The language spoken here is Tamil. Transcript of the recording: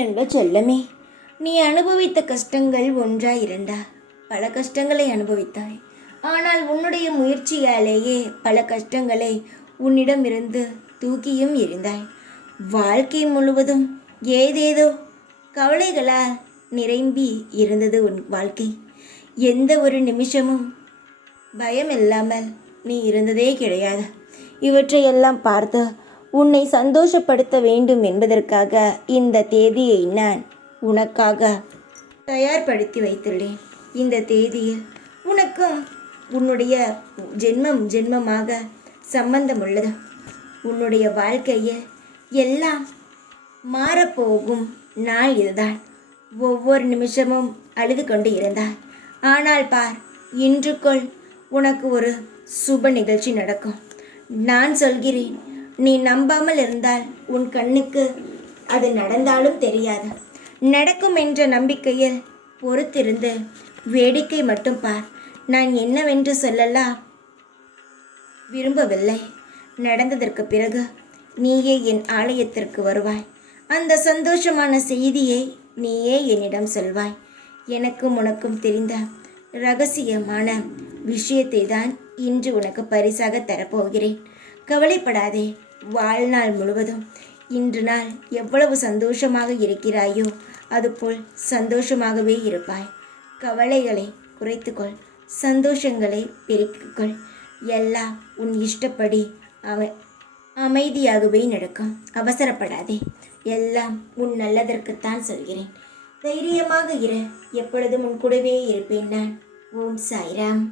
என்ப செல்லமே, நீ அனுபவித்த கஷ்டங்கள் ஒன்றா இரண்டா? பல கஷ்டங்களை அனுபவித்தாய். ஆனால் உன்னுடைய முயற்சியாலேயே பல கஷ்டங்களை உன்னிடமிருந்து தூக்கியும் எறிந்தாய். வாழ்க்கை முழுவதும் ஏதேதோ கவலைகளால் நிரம்பி இருந்தது உன் வாழ்க்கை. எந்த ஒரு நிமிஷமும் பயம் இல்லாமல் நீ இருந்ததே கிடையாது. இவற்றையெல்லாம் பார்த்து உன்னை சந்தோஷப்படுத்த வேண்டும் என்பதற்காக இந்த தேதியை நான் உனக்காக தயார்படுத்தி வைத்துள்ளேன். இந்த தேதியில் உனக்கும் உன்னுடைய ஜென்மமாக சம்பந்தம் உள்ளது. உன்னுடைய வாழ்க்கையில் எல்லாம் மாறப்போகும் நாள் இதுதான். ஒவ்வொரு நிமிஷமும் அழுது கொண்டு இருந்தாய். ஆனால் பார், இன்றுக்குள் உனக்கு ஒரு சுப நிகழ்ச்சி நடக்கும். நான் சொல்கிறேன், நீ நம்பாமல் இருந்தால் உன் கண்ணுக்கு அது நடந்தாலும் தெரியாது. நடக்கும் என்ற நம்பிக்கையில் பொறுத்திருந்து வேடிக்கை மட்டும் பார். நான் என்னவென்று சொல்லலாம் விரும்பவில்லை. நடந்ததற்கு பிறகு நீயே என் ஆலயத்திற்கு வருவாய். அந்த சந்தோஷமான செய்தியை நீயே என்னிடம் சொல்வாய். எனக்கும் உனக்கும் தெரிந்த இரகசியமான விஷயத்தை தான் இன்று உனக்கு பரிசாக தரப்போகிறேன். கவலைப்படாதே. வாழ்நாள் முழுவதும் இன்று நாள் எவ்வளவு சந்தோஷமாக இருக்கிறாயோ அதுபோல் சந்தோஷமாகவே இருப்பாய். கவலைகளை குறைத்துக்கொள், சந்தோஷங்களை பெருக்கிக்கொள். எல்லாம் உன் இஷ்டப்படி அமைதியாகவே நடக்கும். அவசரப்படாதே. எல்லாம் உன் நல்லதற்குத்தான் சொல்கிறேன். தைரியமாக இரு. எப்பொழுதும் உன் கூடவே இருப்பேன் நான். ஓம் சாய்ராம்.